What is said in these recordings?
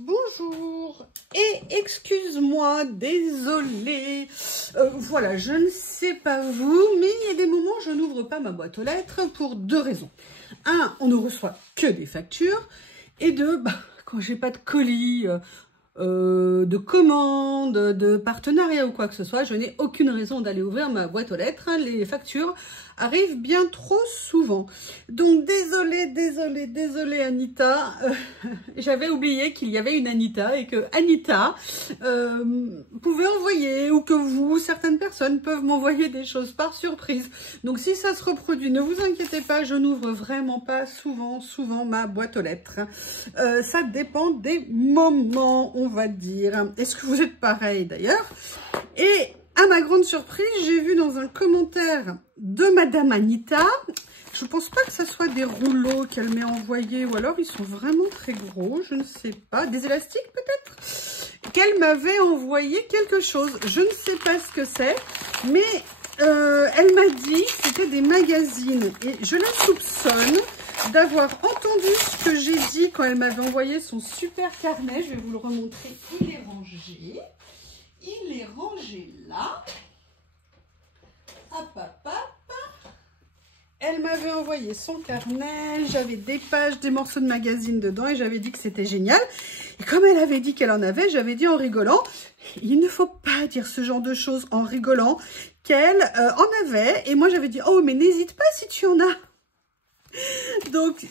Bonjour et excuse-moi, désolée. Voilà, je ne sais pas vous, mais il y a des moments où je n'ouvre pas ma boîte aux lettres pour deux raisons. Un, on ne reçoit que des factures. Et deux, quand j'ai pas de colis, de commandes, de partenariat ou quoi que ce soit, je n'ai aucune raison d'aller ouvrir ma boîte aux lettres. Les factures arrivent bien trop souvent. Donc désolée Anita, j'avais oublié qu'il y avait une Anita et que Anita pouvait envoyer, ou que vous, certaines personnes peuvent m'envoyer des choses par surprise. Donc si ça se reproduit, ne vous inquiétez pas, je n'ouvre vraiment pas souvent ma boîte aux lettres. Ça dépend des moments, on va dire. Est-ce que vous êtes pareil d'ailleurs? Et à ma grande surprise, j'ai vu dans un commentaire de Madame Anita, je pense pas que ce soit des rouleaux qu'elle m'ait envoyés, ou alors ils sont vraiment très gros, je ne sais pas, des élastiques peut-être, qu'elle m'avait envoyé quelque chose. Je ne sais pas ce que c'est, mais elle m'a dit que c'était des magazines, et je la soupçonne d'avoir entendu ce que j'ai dit quand elle m'avait envoyé son super carnet. Je vais vous le remontrer, il est rangé. Il est rangé là. Hop, hop, hop. Elle m'avait envoyé son carnet. J'avais des pages, des morceaux de magazine dedans et j'avais dit que c'était génial. Et comme elle avait dit qu'elle en avait, j'avais dit en rigolant, il ne faut pas dire ce genre de choses en rigolant, qu'elle en avait. Et moi, j'avais dit, oh, mais n'hésite pas si tu en as. Donc,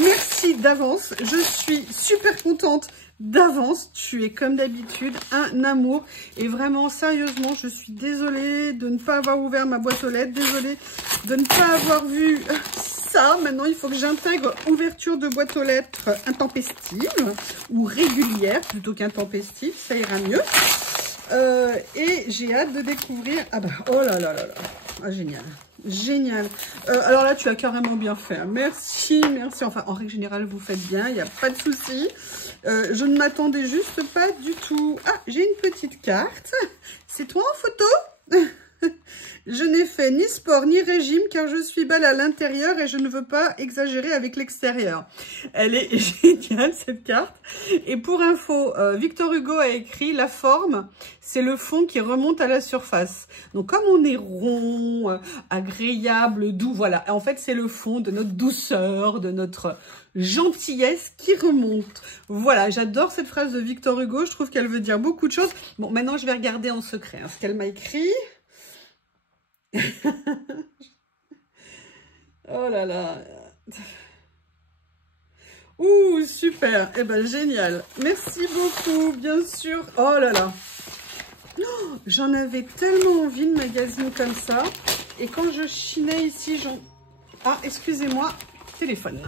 merci d'avance. Je suis super contente d'avance. Tu es comme d'habitude un amour. Et vraiment, sérieusement, je suis désolée de ne pas avoir ouvert ma boîte aux lettres. Désolée de ne pas avoir vu ça. Maintenant, il faut que j'intègre ouverture de boîte aux lettres intempestive ou régulière plutôt qu'intempestive. Ça ira mieux. Et j'ai hâte de découvrir. Ah bah, oh là là là là. Ah, génial. Génial. Alors là, tu as carrément bien fait. Merci, merci. Enfin, en règle générale, vous faites bien. Il n'y a pas de souci. Je ne m'attendais juste pas du tout. Ah, j'ai une petite carte. C'est toi en photo? Je n'ai fait ni sport ni régime car je suis belle à l'intérieur et je ne veux pas exagérer avec l'extérieur. Elle est géniale cette carte. Et pour info, Victor Hugo a écrit la forme, c'est le fond qui remonte à la surface. Donc comme on est rond, agréable, doux, voilà. En fait, c'est le fond de notre douceur, de notre gentillesse qui remonte. Voilà, j'adore cette phrase de Victor Hugo. Je trouve qu'elle veut dire beaucoup de choses. Bon, maintenant, je vais regarder en secret ce qu'elle m'a écrit. Oh là là. Ouh, super. Eh ben, génial. Merci beaucoup, bien sûr. Oh là là. Oh, j'en avais tellement envie de magazines comme ça. Et quand je chinais ici, j'en... Ah, excusez-moi, téléphone.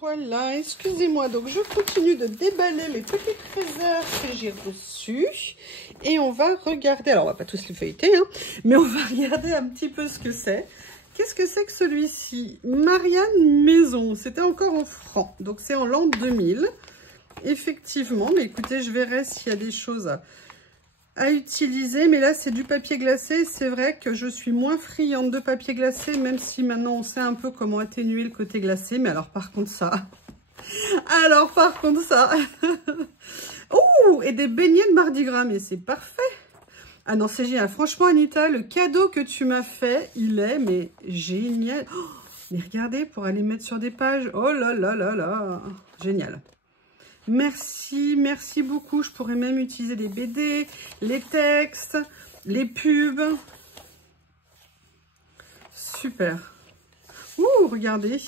Voilà, excusez-moi. Donc, je continue de déballer les petits trésors que j'ai reçus. Et on va regarder, alors on va pas tous les feuilleter, hein, mais on va regarder un petit peu ce que c'est. Qu'est-ce que c'est que celui-ci? Marianne Maison, c'était encore en francs, donc c'est en l'an 2000. Effectivement, mais écoutez, je verrai s'il y a des choses à utiliser. Mais là, c'est du papier glacé. C'est vrai que je suis moins friande de papier glacé, même si maintenant on sait un peu comment atténuer le côté glacé. Mais alors par contre ça... Alors par contre ça... Ouh, et des beignets de Mardi Gras, mais c'est parfait. Ah non, c'est génial. Franchement, Anita, le cadeau que tu m'as fait, il est mais génial. Oh, mais regardez, pour aller mettre sur des pages. Oh là là là là. Génial. Merci, merci beaucoup. Je pourrais même utiliser les BD, les textes, les pubs. Super. Ouh, regardez.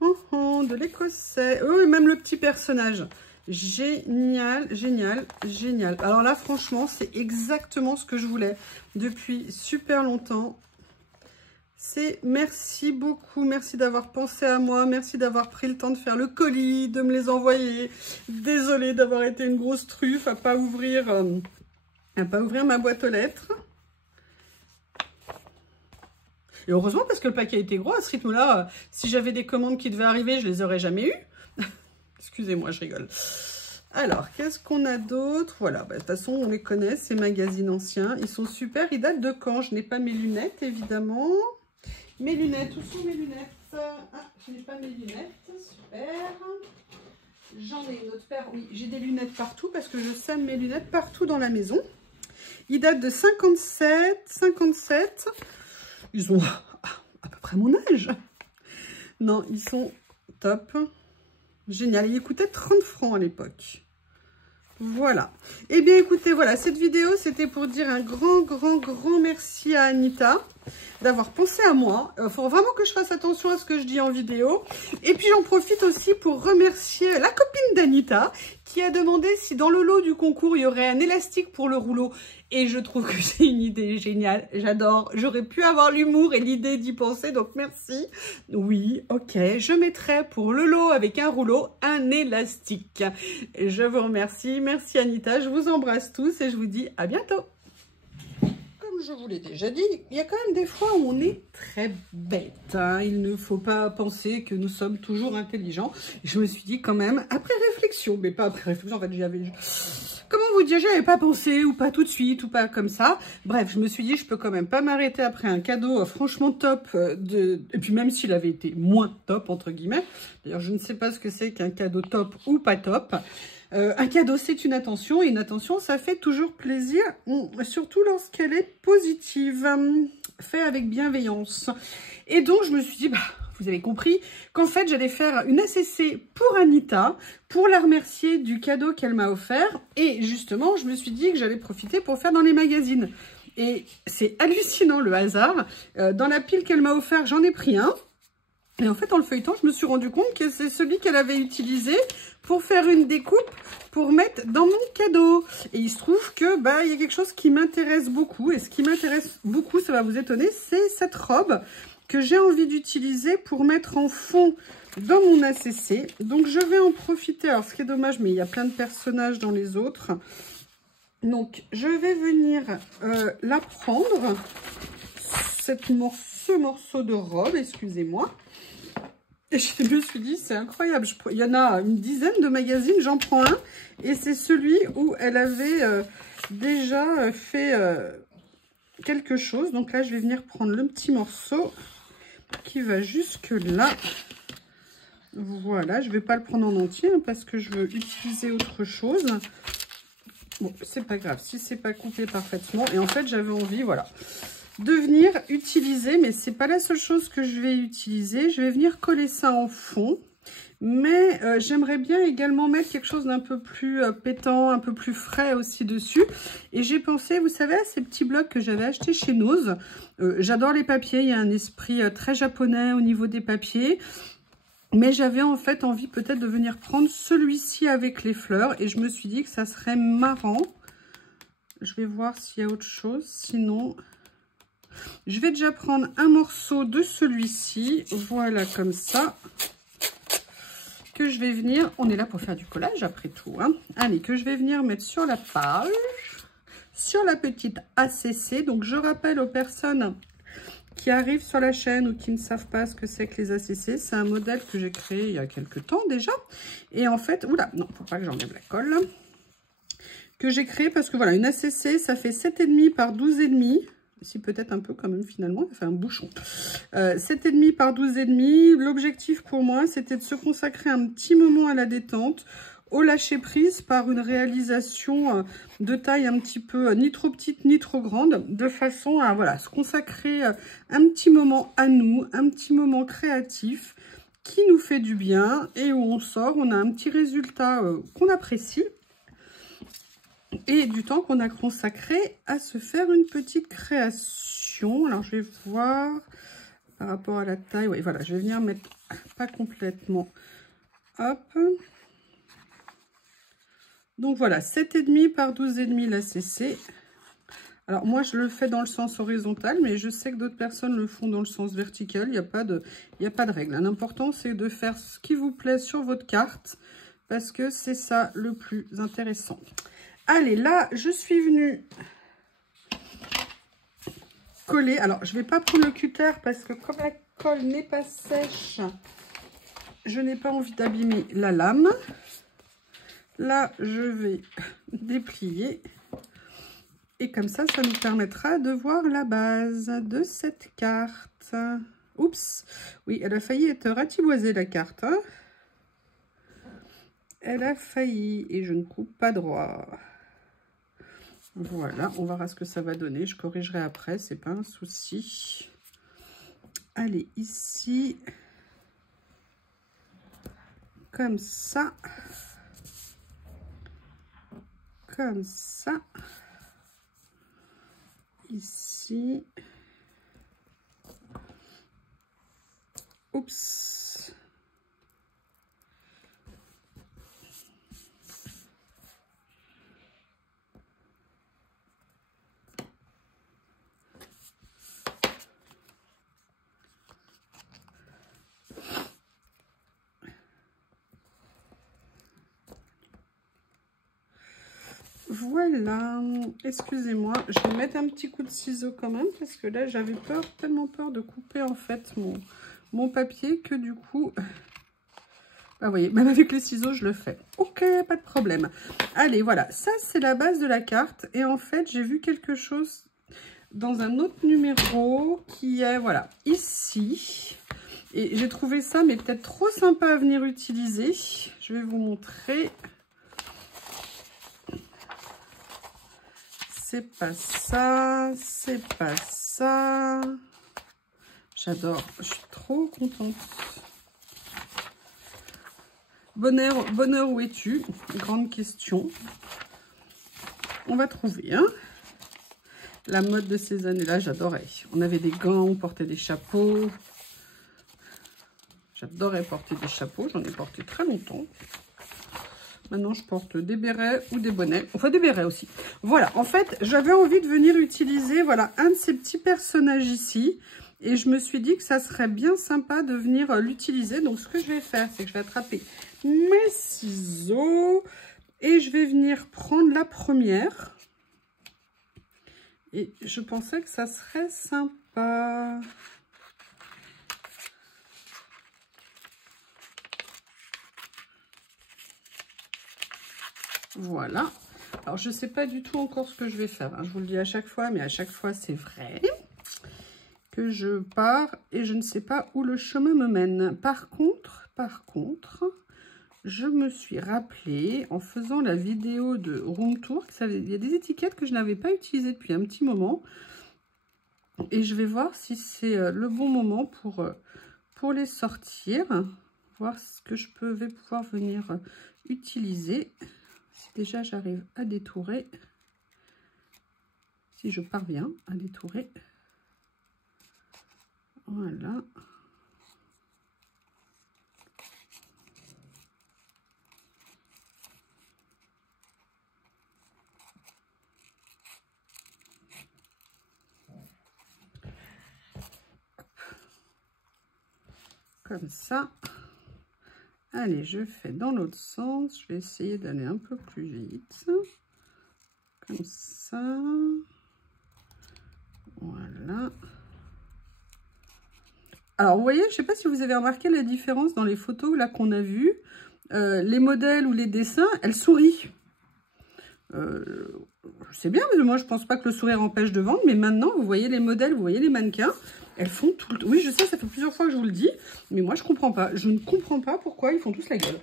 Oh, oh, de l'écossais. Oh, et même le petit personnage. Génial, génial, génial. Alors là, franchement, c'est exactement ce que je voulais depuis super longtemps. C'est merci beaucoup, merci d'avoir pensé à moi, merci d'avoir pris le temps de faire le colis, de me les envoyer. Désolée d'avoir été une grosse truffe à pas ouvrir ma boîte aux lettres. Et heureusement parce que le paquet était gros à ce rythme-là. Si j'avais des commandes qui devaient arriver, je les aurais jamais eues. Excusez-moi, je rigole. Alors, qu'est-ce qu'on a d'autre? Voilà, de toute façon, on les connaît, ces magazines anciens. Ils sont super. Ils datent de quand? Je n'ai pas mes lunettes, évidemment. Mes lunettes, où sont mes lunettes? Ah, je n'ai pas mes lunettes. Super. j'en ai une autre paire. Oui, j'ai des lunettes partout parce que je sème mes lunettes partout dans la maison. Ils datent de 57. Ils ont à peu près mon âge. Non, ils sont top. Génial. Ils coûtaient 30 francs à l'époque. Voilà. Eh bien, écoutez, voilà, cette vidéo, c'était pour dire un grand merci à Anita d'avoir pensé à moi. Il faut vraiment que je fasse attention à ce que je dis en vidéo. Et puis, j'en profite aussi pour remercier la copine d'Anita qui a demandé si dans le lot du concours, il y aurait un élastique pour le rouleau. Et je trouve que c'est une idée géniale. J'adore. J'aurais pu avoir l'humour et l'idée d'y penser, donc merci. Oui, ok. Je mettrai pour le lot avec un rouleau, un élastique. Je vous remercie. Merci Anita. Je vous embrasse tous et je vous dis à bientôt. Comme je vous l'ai déjà dit, il y a quand même des fois où on est très bête. Hein. Il ne faut pas penser que nous sommes toujours intelligents. Je me suis dit quand même, après réflexion, mais pas après réflexion, en fait, j'avais... Comment vous dire, j'avais pas pensé, ou pas tout de suite, ou pas comme ça. Bref, je me suis dit, je peux quand même pas m'arrêter après un cadeau franchement top. Et puis même s'il avait été moins top, entre guillemets. D'ailleurs, je ne sais pas ce que c'est qu'un cadeau top ou pas top. Un cadeau, c'est une attention. Et une attention, ça fait toujours plaisir. Surtout lorsqu'elle est positive. Fait avec bienveillance. Et donc, je me suis dit, bah... Vous avez compris qu'en fait, j'allais faire une ACC pour Anita, pour la remercier du cadeau qu'elle m'a offert. Et justement, je me suis dit que j'allais profiter pour faire dans les magazines. Et c'est hallucinant le hasard. Dans la pile qu'elle m'a offert, j'en ai pris un. Et en fait, en le feuilletant, je me suis rendu compte que c'est celui qu'elle avait utilisé pour faire une découpe pour mettre dans mon cadeau. Et il se trouve que bah il y a quelque chose qui m'intéresse beaucoup. Et ce qui m'intéresse beaucoup, ça va vous étonner, c'est cette robe que j'ai envie d'utiliser pour mettre en fond dans mon ACC. Donc, je vais en profiter. Alors, ce qui est dommage, mais il y a plein de personnages dans les autres. Donc, je vais venir la prendre, ce morceau de robe, excusez-moi. Et je me suis dit, c'est incroyable. Il y en a une dizaine de magazines, j'en prends un. Et c'est celui où elle avait déjà fait quelque chose. Donc là, je vais venir prendre le petit morceau qui va jusque là. Voilà, je vais pas le prendre en entier hein, parce que je veux utiliser autre chose. Bon, c'est pas grave si c'est pas coupé parfaitement. Et en fait, j'avais envie, voilà, de venir utiliser, mais c'est pas la seule chose que je vais utiliser. Je vais venir coller ça en fond. Mais j'aimerais bien également mettre quelque chose d'un peu plus pétant, un peu plus frais aussi dessus. Et j'ai pensé, vous savez, à ces petits blocs que j'avais achetés chez Nose. J'adore les papiers, il y a un esprit très japonais au niveau des papiers. Mais j'avais en fait envie peut-être de venir prendre celui-ci avec les fleurs. Et je me suis dit que ça serait marrant. Je vais voir s'il y a autre chose. Sinon, je vais déjà prendre un morceau de celui-ci. Voilà, comme ça. Que je vais venir, on est là pour faire du collage après tout, hein. Allez, que je vais venir mettre sur la page, sur la petite ACC. Donc, je rappelle aux personnes qui arrivent sur la chaîne ou qui ne savent pas ce que c'est que les ACC, c'est un modèle que j'ai créé il y a quelques temps déjà. Et en fait, oula, non, faut pas que j'enlève la colle. Que j'ai créé parce que voilà, une ACC, ça fait 7,5 par 12,5. Si peut-être un peu quand même finalement, ça fait un bouchon. 7,5 par 12,5. L'objectif pour moi, c'était de se consacrer un petit moment à la détente, au lâcher prise par une réalisation de taille un petit peu ni trop petite ni trop grande, de façon à voilà, se consacrer un petit moment à nous, un petit moment créatif qui nous fait du bien et où on sort, on a un petit résultat qu'on apprécie. Et du temps qu'on a consacré à se faire une petite création. Alors, je vais voir par rapport à la taille. Oui, voilà, je vais venir mettre pas complètement. Hop. Donc, voilà, 7,5 par 12,5 l'ACC. Alors, moi, je le fais dans le sens horizontal, mais je sais que d'autres personnes le font dans le sens vertical. Il n'y a pas de règle. L'important, c'est de faire ce qui vous plaît sur votre carte, parce que c'est ça le plus intéressant. Allez, là, je suis venue coller. Alors, je ne vais pas prendre le cutter parce que comme la colle n'est pas sèche, je n'ai pas envie d'abîmer la lame. Là, je vais déplier. Et comme ça, ça nous permettra de voir la base de cette carte. Oups, oui, elle a failli être ratiboisée, la carte, hein. elle a failli et je ne coupe pas droit. Voilà, on verra ce que ça va donner. Je corrigerai après, c'est pas un souci. Allez, ici, comme ça, ici, oups, voilà, excusez-moi, je vais mettre un petit coup de ciseau quand même, parce que là, j'avais peur, tellement peur de couper en fait mon papier, que du coup, ah, vous voyez, même avec les ciseaux, je le fais. Ok, pas de problème. Allez, voilà, ça, c'est la base de la carte, et en fait, j'ai vu quelque chose dans un autre numéro, qui est, voilà, ici, et j'ai trouvé ça, mais peut-être trop sympa à venir utiliser. Je vais vous montrer. C'est pas ça, c'est pas ça. J'adore, je suis trop contente. Bonheur, où es-tu? Grande question. On va trouver, hein. La mode de ces années-là, j'adorais. On avait des gants, on portait des chapeaux. J'adorais porter des chapeaux, j'en ai porté très longtemps. Maintenant, je porte des bérets ou des bonnets. Enfin, des bérets aussi. Voilà, en fait, j'avais envie de venir utiliser, voilà, un de ces petits personnages ici. Et je me suis dit que ça serait bien sympa de venir l'utiliser. Donc, ce que je vais faire, c'est que je vais attraper mes ciseaux. Et je vais venir prendre la première. Et je pensais que ça serait sympa. Voilà. Alors, je ne sais pas du tout encore ce que je vais faire. Hein. Je vous le dis à chaque fois, mais à chaque fois, c'est vrai que je pars et je ne sais pas où le chemin me mène. Par contre, je me suis rappelé, en faisant la vidéo de Room Tour, il y a des étiquettes que je n'avais pas utilisées depuis un petit moment. Et je vais voir si c'est le bon moment pour les sortir. Voir ce que je vais pouvoir venir utiliser. Si déjà j'arrive à détourer, si je parviens à détourer, voilà. Comme ça. Allez, je fais dans l'autre sens. Je vais essayer d'aller un peu plus vite. Comme ça. Voilà. Alors, vous voyez, je ne sais pas si vous avez remarqué la différence dans les photos là qu'on a vues. Les modèles ou les dessins, elles sourient. C'est bien, mais moi, je ne pense pas que le sourire empêche de vendre. Mais maintenant, vous voyez les modèles, vous voyez les mannequins. Elles font tout le temps. Oui, je sais, ça fait plusieurs fois que je vous le dis. Mais moi, je ne comprends pas. Je ne comprends pas pourquoi ils font tous la gueule.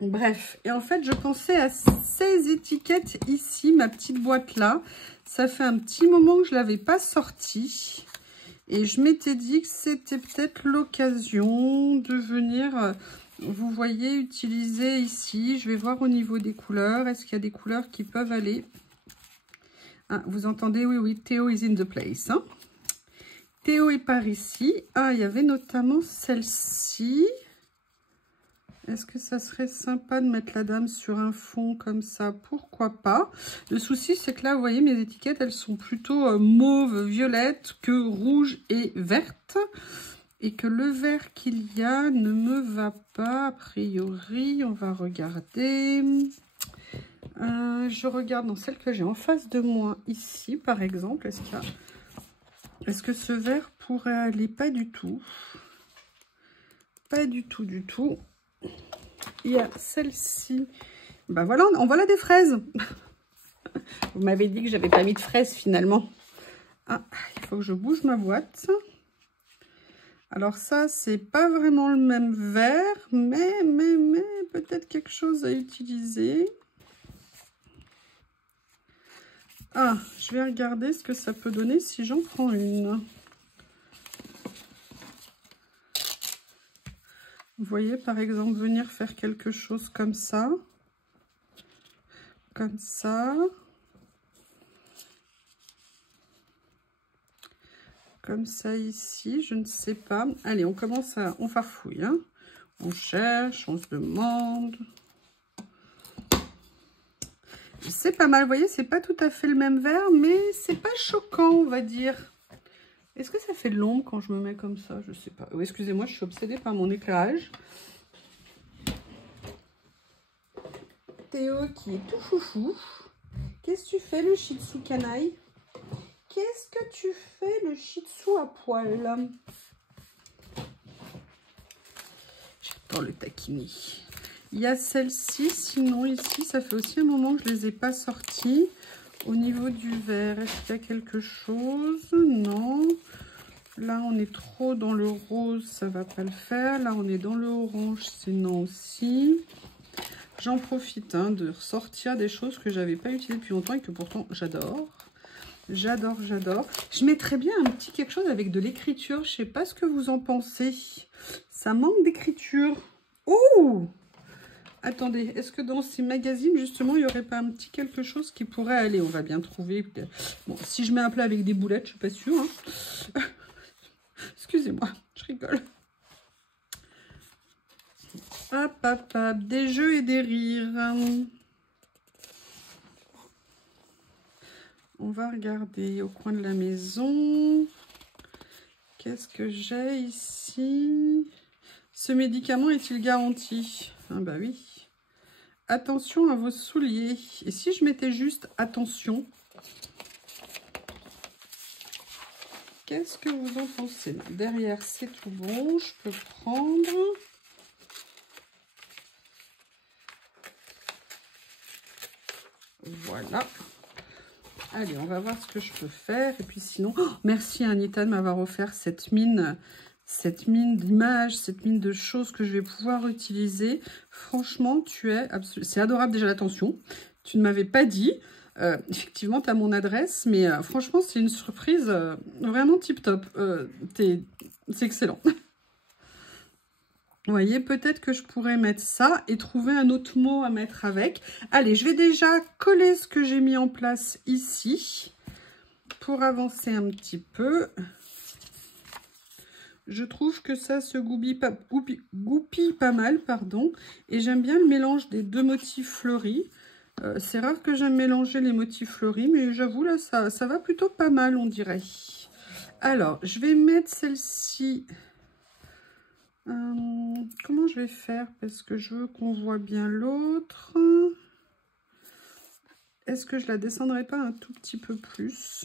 Bref. Et en fait, je pensais à ces étiquettes ici, ma petite boîte là. Ça fait un petit moment que je ne l'avais pas sortie. Et je m'étais dit que c'était peut-être l'occasion de venir, vous voyez, utiliser ici. Je vais voir au niveau des couleurs. Est-ce qu'il y a des couleurs qui peuvent aller? Ah, vous entendez? Oui, oui, Théo is in the place. Hein. Théo est par ici. Ah, il y avait notamment celle-ci. Est-ce que ça serait sympa de mettre la dame sur un fond comme ça? Pourquoi pas? Le souci, c'est que là, vous voyez, mes étiquettes, elles sont plutôt mauve, violette que rouge et verte. Et que le vert qu'il y a ne me va pas, a priori. On va regarder. Je regarde dans celle que j'ai en face de moi, ici, par exemple. Est-ce que ce vert pourrait aller? Pas du tout. Pas du tout, du tout. Il y a celle-ci. Ben voilà, en voilà des fraises. Vous m'avez dit que j'avais pas mis de fraises finalement. Ah, il faut que je bouge ma boîte. Alors ça, c'est pas vraiment le même vert, mais peut-être quelque chose à utiliser. Ah, je vais regarder ce que ça peut donner si j'en prends une. Vous voyez, par exemple, venir faire quelque chose comme ça. Comme ça. Comme ça ici, je ne sais pas. Allez, on commence à... On farfouille, hein. On cherche, on se demande. C'est pas mal, vous voyez, c'est pas tout à fait le même vert, mais c'est pas choquant, on va dire. Est-ce que ça fait de l'ombre quand je me mets comme ça? Je sais pas. Oh, excusez-moi, je suis obsédée par mon éclairage. Théo qui est tout foufou. Qu'est-ce que tu fais, le shih tzu canaille? Qu'est-ce que tu fais, le shih tzu à poil? J'adore le taquini. Il y a celle-ci, sinon ici, ça fait aussi un moment que je ne les ai pas sorties. Au niveau du vert, est-ce qu'il y a quelque chose? Non. Là, on est trop dans le rose, ça va pas le faire. Là, on est dans le orange, c'est non aussi. J'en profite de ressortir des choses que j'avais pas utilisées depuis longtemps et que pourtant j'adore. J'adore, j'adore. Je mettrais bien un petit quelque chose avec de l'écriture. Je sais pas ce que vous en pensez. Ça manque d'écriture. Oh! Attendez, est-ce que dans ces magazines, justement, il n'y aurait pas un petit quelque chose qui pourrait aller? On va bien trouver. Bon, si je mets un plat avec des boulettes, je suis pas sûre. Hein. Excusez-moi, je rigole. Hop, hop, hop. Des jeux et des rires. On va regarder au coin de la maison. Qu'est-ce que j'ai ici? Ce médicament est-il garanti? Ah bah oui. Attention à vos souliers. Et si je mettais juste attention? Qu'est-ce que vous en pensez? Derrière, c'est tout bon. Je peux prendre. Voilà. Allez, on va voir ce que je peux faire. Et puis sinon, oh, merci Anita de m'avoir offert cette mine d'images, cette mine de choses que je vais pouvoir utiliser. Franchement, c'est adorable déjà l'attention. Tu ne m'avais pas dit. Effectivement, tu as mon adresse, mais franchement, c'est une surprise vraiment tip-top. C'est excellent. Vous voyez, peut-être que je pourrais mettre ça et trouver un autre mot à mettre avec. Allez, je vais déjà coller ce que j'ai mis en place ici pour avancer un petit peu. Je trouve que ça se goupille pas mal, pardon. Et j'aime bien le mélange des deux motifs fleuris. C'est rare que j'aime mélanger les motifs fleuris, mais j'avoue, là, ça va plutôt pas mal, on dirait. Alors, je vais mettre celle-ci. Comment je vais faire? Parce que je veux qu'on voit bien l'autre. Est-ce que je la descendrai pas un tout petit peu plus?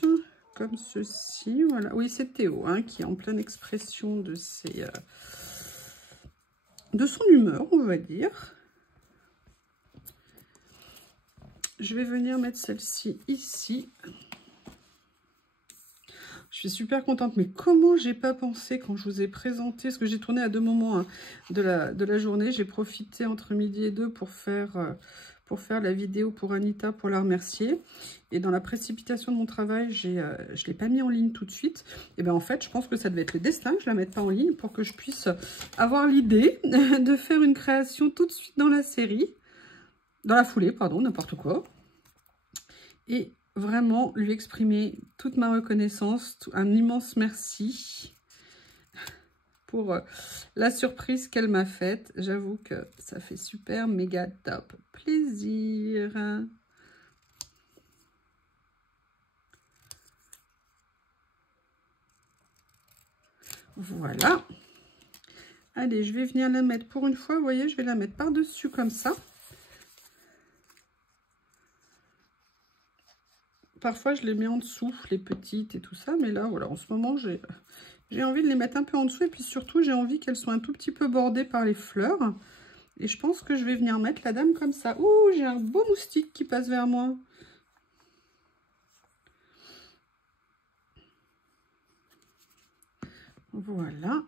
Comme ceci, voilà. Oui, c'est Théo qui est en pleine expression de son humeur, on va dire. Je vais venir mettre celle-ci ici. Je suis super contente, mais comment j'ai pas pensé quand je vous ai présenté, parce que j'ai tourné à deux moments de la journée. J'ai profité entre midi et 2 pour faire la vidéo pour Anita, pour la remercier. Et dans la précipitation de mon travail, je ne l'ai pas mis en ligne tout de suite. Et bien en fait, je pense que ça devait être le destin que je ne la mette pas en ligne pour que je puisse avoir l'idée de faire une création tout de suite dans la série. Dans la foulée, pardon, n'importe quoi. Et vraiment lui exprimer toute ma reconnaissance, un immense merci pour la surprise qu'elle m'a faite. J'avoue que ça fait super méga top plaisir. Voilà. Allez, je vais venir la mettre pour une fois. Vous voyez, je vais la mettre par-dessus comme ça. Parfois, je les mets en dessous, les petites et tout ça. Mais là, voilà, en ce moment, j'ai envie de les mettre un peu en dessous. Et puis surtout, j'ai envie qu'elles soient un tout petit peu bordées par les fleurs. Et je pense que je vais venir mettre la dame comme ça. Ouh, j'ai un beau moustique qui passe vers moi. Voilà.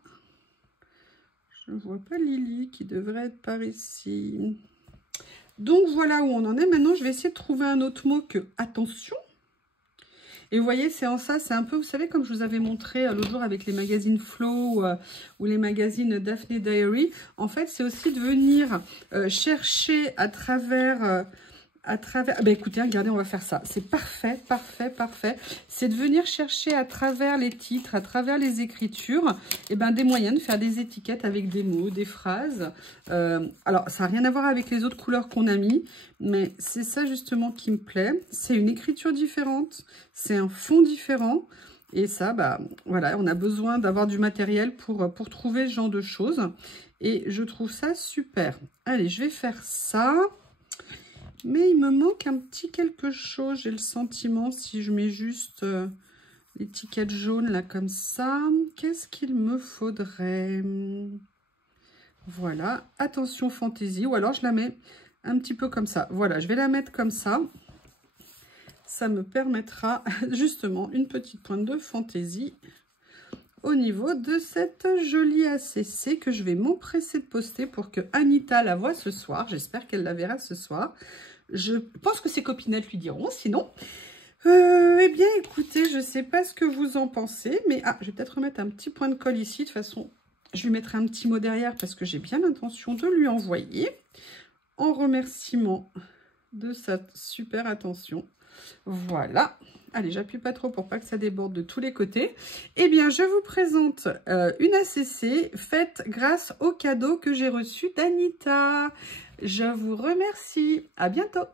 Je ne vois pas Lily qui devrait être par ici. Donc voilà où on en est. Maintenant, je vais essayer de trouver un autre mot que attention. Et vous voyez, c'est en ça, c'est un peu, vous savez, comme je vous avais montré l'autre jour avec les magazines Flow ou les magazines Daphne Diary. En fait, c'est aussi de venir chercher à travers... Ben écoutez, regardez, on va faire ça. C'est parfait, parfait, parfait. C'est de venir chercher à travers les titres, à travers les écritures, et ben des moyens de faire des étiquettes avec des mots, des phrases. Alors, ça n'a rien à voir avec les autres couleurs qu'on a mis, mais c'est ça justement qui me plaît. C'est une écriture différente, c'est un fond différent. Et ça, bah voilà, on a besoin d'avoir du matériel pour trouver ce genre de choses. Et je trouve ça super. Allez, je vais faire ça. Mais il me manque un petit quelque chose, j'ai le sentiment, si je mets juste l'étiquette jaune là comme ça, qu'est-ce qu'il me faudrait? Voilà, attention fantaisie, ou alors je la mets un petit peu comme ça. Voilà, je vais la mettre comme ça. Ça me permettra justement une petite pointe de fantaisie au niveau de cette jolie ACC que je vais m'empresser de poster pour que Anita la voie ce soir. J'espère qu'elle la verra ce soir. Je pense que ses copinettes lui diront, sinon. Eh bien, écoutez, je ne sais pas ce que vous en pensez, mais je vais peut-être remettre un petit point de colle ici. De toute façon, je lui mettrai un petit mot derrière parce que j'ai bien l'intention de lui envoyer en remerciement de sa super attention. Voilà. Allez, j'appuie pas trop pour pas que ça déborde de tous les côtés. Eh bien, je vous présente une ACC faite grâce au cadeau que j'ai reçu d'Anita. Je vous remercie. À bientôt.